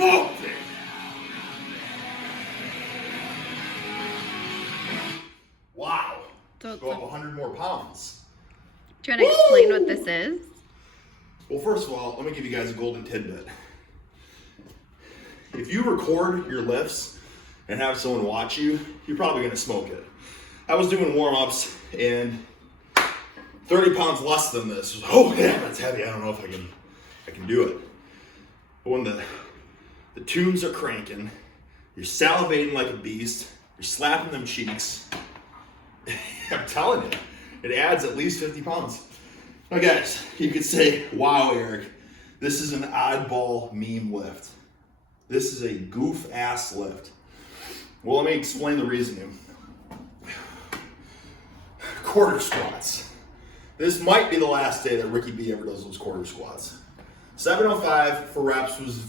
smoked it. Wow. So Go up 100 more pounds. Do you want to explain what this is? Well, first of all, let me give you guys a golden tidbit. If you record your lifts and have someone watch you, you're probably gonna smoke it. I was doing warm-ups and 30 pounds less than this. Oh yeah, that's heavy. I don't know if I can do it. But when the tubes are cranking, you're salivating like a beast, you're slapping them cheeks. I'm telling you, it adds at least 50 pounds. Now guys, you could say, wow, Eric, this is an oddball meme lift. This is a goof ass lift. Well, let me explain the reasoning. Quarter squats. This might be the last day that Ricky B ever does those quarter squats. 705 for reps was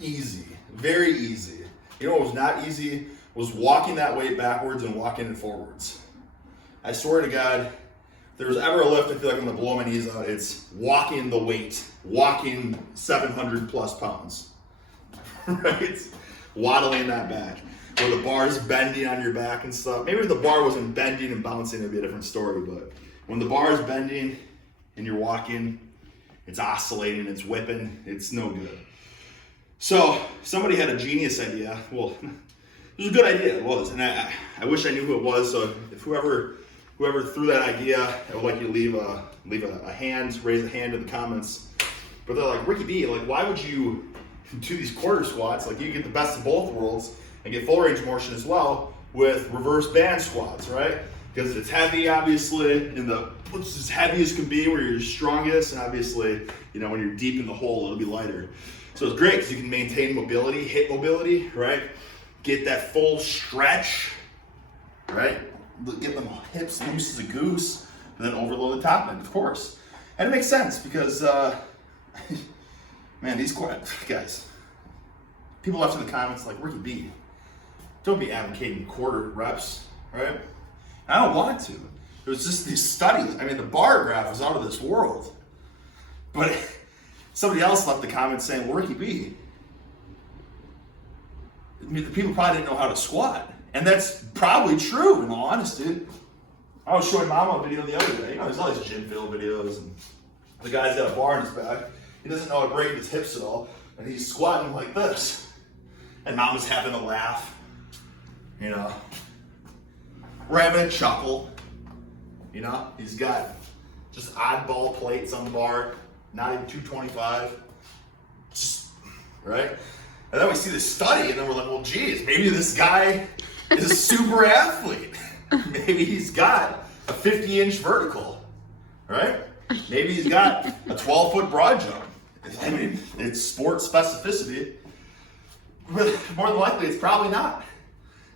easy, very easy. You know what was not easy? Was walking that weight backwards and walking it forwards. I swear to God, if there was ever a lift I feel like I'm gonna blow my knees out, it's walking the weight, walking 700 plus pounds, right? Waddling that back, where the bar's bending on your back and stuff. Maybe if the bar wasn't bending and bouncing, it'd be a different story, but when the bar is bending and you're walking, it's oscillating, it's whipping, it's no good. So somebody had a genius idea. Well, it was a good idea, it was, and I wish I knew who it was. So if whoever threw that idea, I would like you to leave a hand, raise a hand in the comments. But they're like, Ricky B, like, why would you do these quarter squats? Like, you get the best of both worlds and get full range of motion as well with reverse band squats, right? Because it's heavy, obviously, it's as heavy as can be where you're strongest, and obviously, you know, when you're deep in the hole, it'll be lighter. So it's great because you can maintain mobility, hip mobility, right? Get that full stretch, right? Get them hips loose as a goose, and then overload the top end, of course. And it makes sense because, man, these guys, people left in the comments like, Ricky B, don't be advocating quarter reps, right? I don't want to. It was just these studies. I mean, the bar graph is out of this world. But somebody else left the comment saying, well, Ricky B, I mean, the people probably didn't know how to squat. And that's probably true, in all honesty. I was showing Mama a video the other day. You know, there's all these gym fill videos, and the guy's got a bar in his back. He doesn't know how to break his hips at all, and he's squatting like this. And Mama's having a laugh, you know. We're having a chuckle, you know. He's got just oddball plates on the bar, not even 225, just, right? And then we see this study, and then we're like, well, geez, maybe this guy is a super athlete. Maybe he's got a 50-inch vertical, right? Maybe he's got a 12-foot broad jump. I mean, it's sports specificity, but more than likely, it's probably not.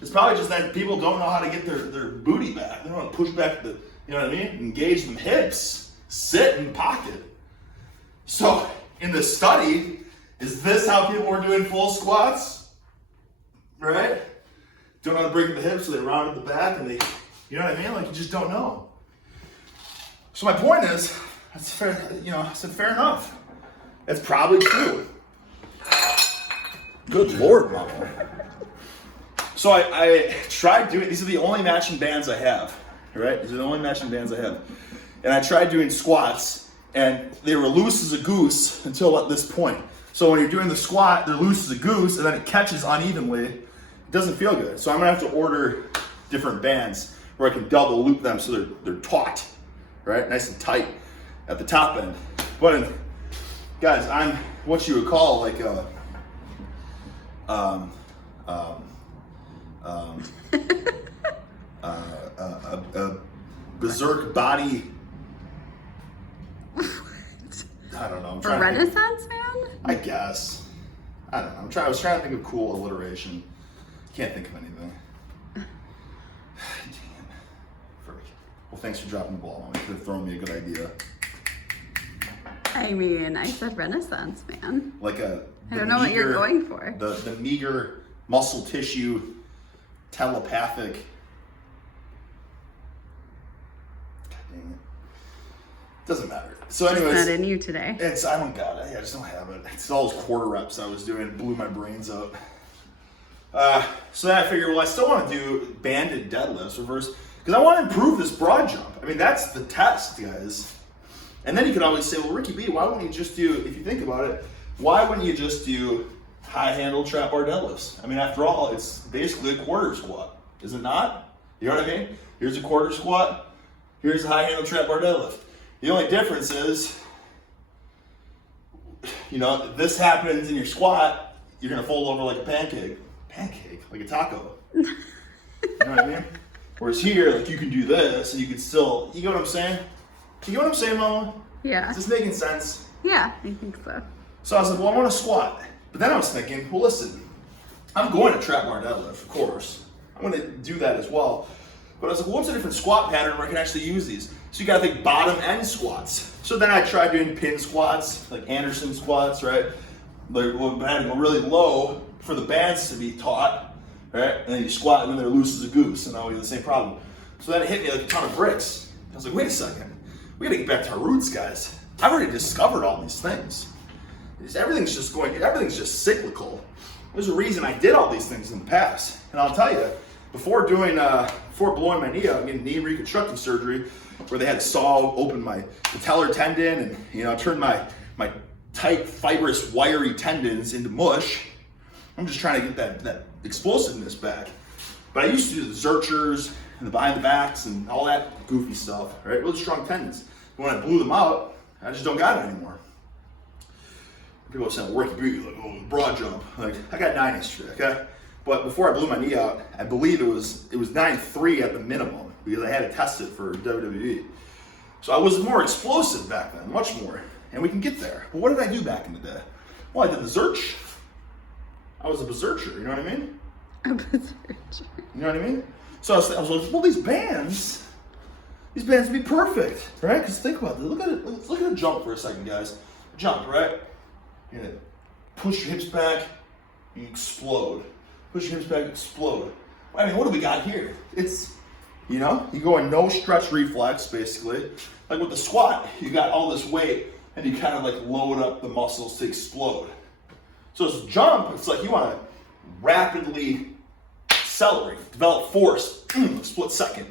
It's probably just that people don't know how to get their booty back. They don't want to push back you know what I mean? Engage them hips, sit in the pocket. So in the study, is this how people were doing full squats? Right? Don't know how to break the hips, so they rounded the back and you know what I mean? Like, you just don't know. So my point is, that's fair, you know, I said fair enough. That's probably true. Good Lord, Mama. So I tried doing, these are the only matching bands I have, right? These are the only matching bands I have. And I tried doing squats, and they were loose as a goose until at this point. So when you're doing the squat, they're loose as a goose, and then it catches unevenly. It doesn't feel good. So I'm gonna have to order different bands where I can double loop them so they're taut, right? Nice and tight at the top end. But guys, I'm what you would call like a berserk body. I don't know. A Renaissance man? I guess. I don't know. I was trying to think of cool alliteration. Can't think of anything. Damn. Freak. Well, thanks for dropping the ball. You could have thrown me a good idea. I mean, I said Renaissance man. Like I don't know what you're going for. The meager muscle tissue, telepathic. God dang it. Doesn't matter. So It's anyways, not in you today. I don't got it. I just don't have it. It's all those quarter reps I was doing. It blew my brains out. So then I figured, well, I still want to do banded deadlifts, reverse, because I want to improve this broad jump. I mean, that's the test, guys. And then you could always say, well, Ricky B, why wouldn't you just do, if you think about it, why wouldn't you just do high handle trap bar deadlifts? I mean, after all, it's basically a quarter squat, is it not? You know what I mean? Here's a quarter squat. Here's a high handle trap bar deadlift. The only difference is, you know, this happens in your squat, you're gonna fold over like a pancake, like a taco. You know what I mean? Whereas here, like you can do this and you can still, you get what I'm saying? You get what I'm saying, Mama? Yeah. Is this making sense? Yeah, I think so. So I was like, well, I want to squat. But then I was thinking, well, listen, I'm going to trap bar deadlift, of course. I'm going to do that as well. But I was like, well, what's a different squat pattern where I can actually use these? So you got to think bottom end squats. So then I tried doing pin squats, like Anderson squats, right? Like, well, having really low for the bands to be taut, right? And then you squat and then they're loose as a goose, and now we have the same problem. So then it hit me like a ton of bricks. I was like, wait a second. We got to get back to our roots, guys. I've already discovered all these things. Everything's just cyclical. There's a reason I did all these things in the past. And I'll tell you, before blowing my knee out, getting knee reconstructive surgery, where they had to saw open my patellar tendon and, you know, turn my tight, fibrous, wiry tendons into mush. I'm just trying to get that explosiveness back. But I used to do the zerchers and the behind the backs and all that goofy stuff, right? Really strong tendons. But when I blew them out, I just don't got it anymore. People are saying, working boot, like, oh, broad jump. Like, I got 9 yesterday, okay? But before I blew my knee out, I believe it was 9.3 at the minimum, because I had to test it for WWE. So I was more explosive back then, much more. And we can get there. But what did I do back in the day? Well, I did the zerch. I was a berserker, you know what I mean? A berserker. You know what I mean? So I was like, well, these bands would be perfect, right? Because think about this. Look at a jump for a second, guys. Jump, right? You're gonna push your hips back, you explode. Push your hips back, explode. I mean, what do we got here? It's, you know, you go in no stretch reflex, basically. Like with the squat, you got all this weight, and you kind of like load up the muscles to explode. So this jump, it's like you want to rapidly accelerate, develop force, split second.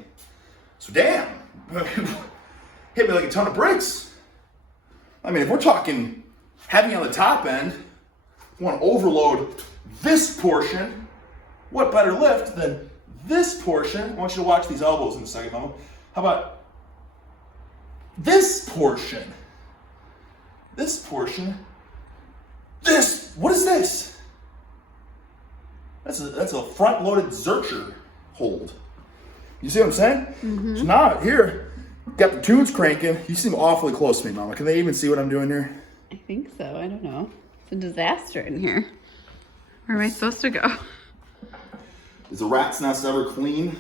So damn, hit me like a ton of bricks. I mean, if we're talking heavy on the top end, you want to overload this portion. What better lift than this portion? I want you to watch these elbows in a second, Mama. How about this portion? This portion. This. What is this? That's a front-loaded zercher hold. You see what I'm saying? Mm-hmm. So now here, got the tunes cranking. You seem awfully close to me, Mama. Can they even see what I'm doing here? I think so. I don't know. It's a disaster in here. Where am I supposed to go? Is the rat's nest ever clean?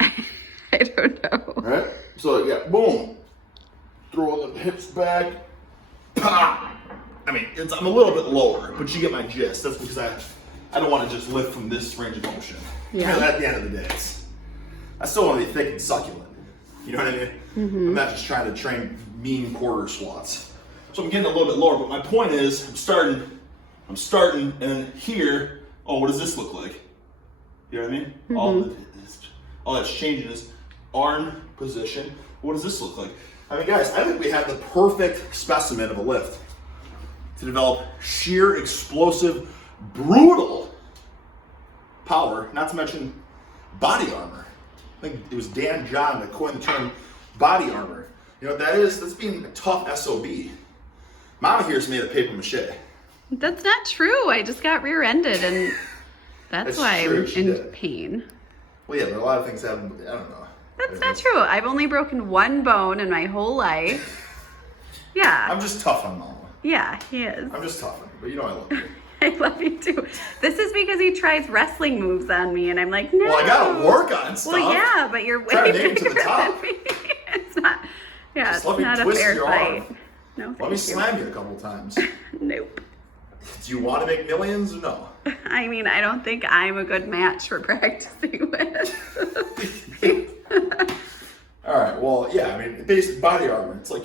I don't know. Right? So yeah, boom. Throw the hips back. Pop. I mean, I'm a little bit lower, but you get my gist. That's because I don't want to just lift from this range of motion. Yeah. At the end of the day, I still want to be thick and succulent. You know what I mean? Mm-hmm. I'm not just trying to train mean quarter squats. So I'm getting a little bit lower, but my point is, I'm starting, and here, oh, what does this look like? You know what I mean? Mm-hmm. All that's changing is arm position. What does this look like? I mean, guys, I think we have the perfect specimen of a lift to develop sheer, explosive, brutal power, not to mention body armor. I think it was Dan John that coined the term body armor. You know what that is? That's being a tough SOB. Mama here's made of paper mache. That's not true. I just got rear-ended, and that's why true, I'm in pain. Well, yeah, but a lot of things happen. I don't know. That's not true. I've only broken one bone in my whole life. Yeah. I'm just tough on Mama. Yeah, he is. I'm just tough on you, but you know I love you. I love you too. This is because he tries wrestling moves on me, and I'm like, no. Well, I gotta work on stuff. Well, yeah, but you're way bigger than me. It's not. Yeah, just it's not a fair fight. Arm. No, thank let me slam you a couple times. Nope. Do you want to make millions or no? I mean, I don't think I'm a good match for practicing with. All right. Well, yeah. I mean, basic body armor. It's like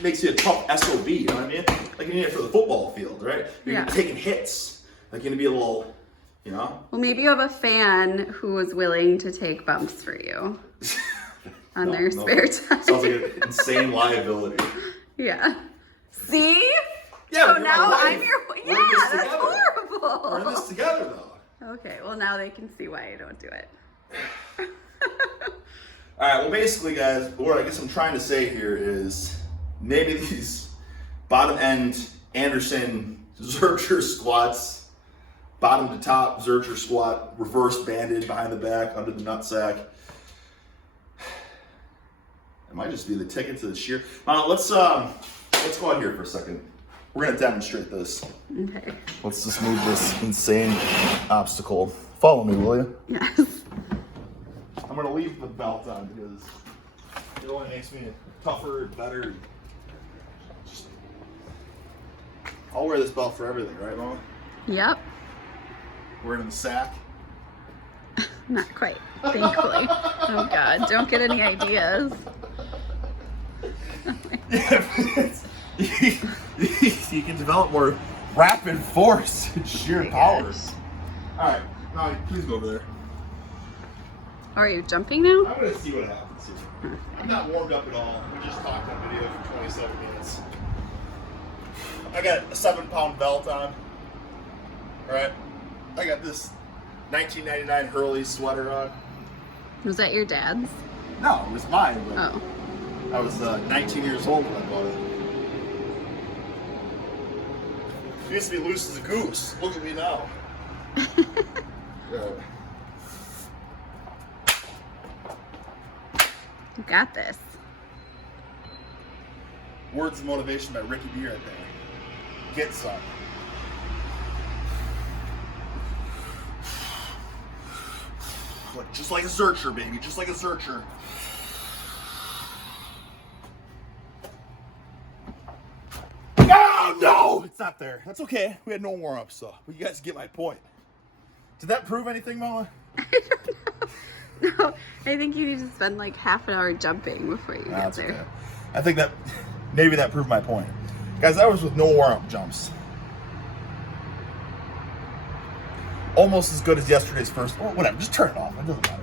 makes you a tough SOB. You know what I mean? Like you need it for the football field, right? You're gonna be taking hits. Like you're gonna be a little, you know. Well, maybe you have a fan who is willing to take bumps for you on their spare time. Sounds like an insane liability. Yeah. See? Yeah. So now I'm your. Yeah, that's together. horrible. We're in this together, though. Okay. Well, now they can see why you don't do it. All right. Well, basically, guys, what I guess I'm trying to say here is maybe these bottom end Anderson Zercher squats, bottom to top Zercher squat, reverse banded behind the back under the nutsack. It might just be the ticket to the shear. Let's go out here for a second. We're gonna demonstrate this. Okay. Let's just move this insane obstacle. Follow me, will you? Yes. I'm gonna leave the belt on because it only makes me tougher and better. I'll wear this belt for everything, right, Mama? Yep. Wear it in the sack. Not quite, thankfully. Oh God, don't get any ideas. You can develop more rapid force and sheer power. All right, now please go over there. Are you jumping now? I'm gonna see what happens here. I'm not warmed up at all. We just talked on video for 27 minutes. I got a 7-pound belt on. All right. I got this 1999 Hurley sweater on. Was that your dad's? No, it was mine. But Oh. I was 19 years old when I bought it. It used to be loose as a goose. Look at me now. Yeah. You got this. Words of motivation by Ricky B right there. Get some. Just like a Zercher, baby. Just like a Zercher. Oh, no! It's not there. That's okay. We had no warm-up, so. But you guys get my point. Did that prove anything, Mama? No, I think you need to spend like half an hour jumping before you get there. Okay. I think that maybe that proved my point. Guys, that was with no warm-up jumps. Almost as good as yesterday's first. Or whatever, just turn it off. It doesn't matter.